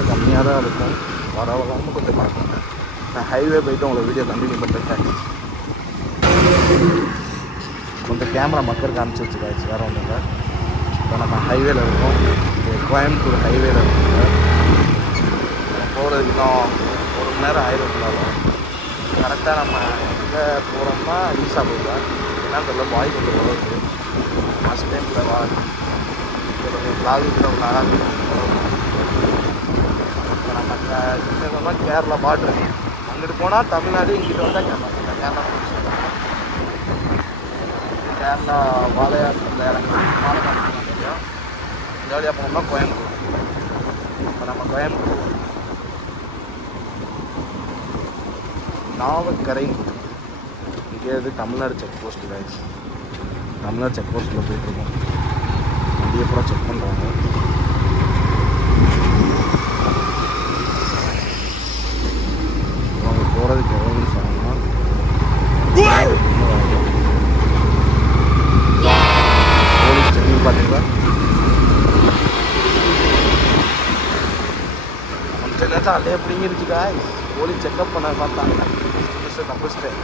விட கம்மியாக தான் இருக்கும். பரவாயில்லாமல் கொஞ்சம் பார்க்கணும். நான் ஹைவே போய்ட்டு உங்களை வீடியோ கண்டினியூ பண்ணிட்டேன். கொஞ்சம் கேமரா மக்கள் காமிச்சு வச்சுக்காச்சு, வேறு ஒன்றும் இல்லை. இப்போ நம்ம ஹைவேல இருக்கோம். இது கோயம்புத்தூர் ஹைவேல இருக்குங்க. போகிறதுக்கு இன்னும் 1 மணி நேரம் ஆயிருந்தாலும் கரெக்டாக நம்ம எங்கே போகிறோம்னா ஈஸா போயிடலாம். என்னன்னு தெரியல, பாய் கொண்டு போகிறது ஃபஸ்ட் டைமில் லாகிங்கில் ஒரு நாளாக இப்போ நம்ம இங்கே கேரளா பார்டர். அங்கிட்டு போனால் தமிழ்நாடு, இங்கிட்டு வந்தால் கேரளா கேரளா வாழையாற்றில் இறங்கி மாலைக்காடு தெரியும். இந்த வழியாக போனோம்னா கோயம்புத்தூர். இப்போ நம்ம கோயம்புத்தூர் நாவக்கரை இங்கே Tamil Nadu check post guys. Tamil Nadu check போஸ்ட்டில் போயிட்டுருக்கோம். வண்டியை பூரா செக் பண்ணுறாங்க. அவங்க போகிறதுக்கு எவ்வளோ நிமிஷம் ஆகும்னா போலீஸ் செக்கிங் பார்த்தீங்களா? கொஞ்ச நேரத்தில் அல்லே பிடிங்கிருச்சு காய்ஸ். போலீஸ் செக்அப் பண்ண பார்த்தாங்க. தப்பிச்சிட்டேன்.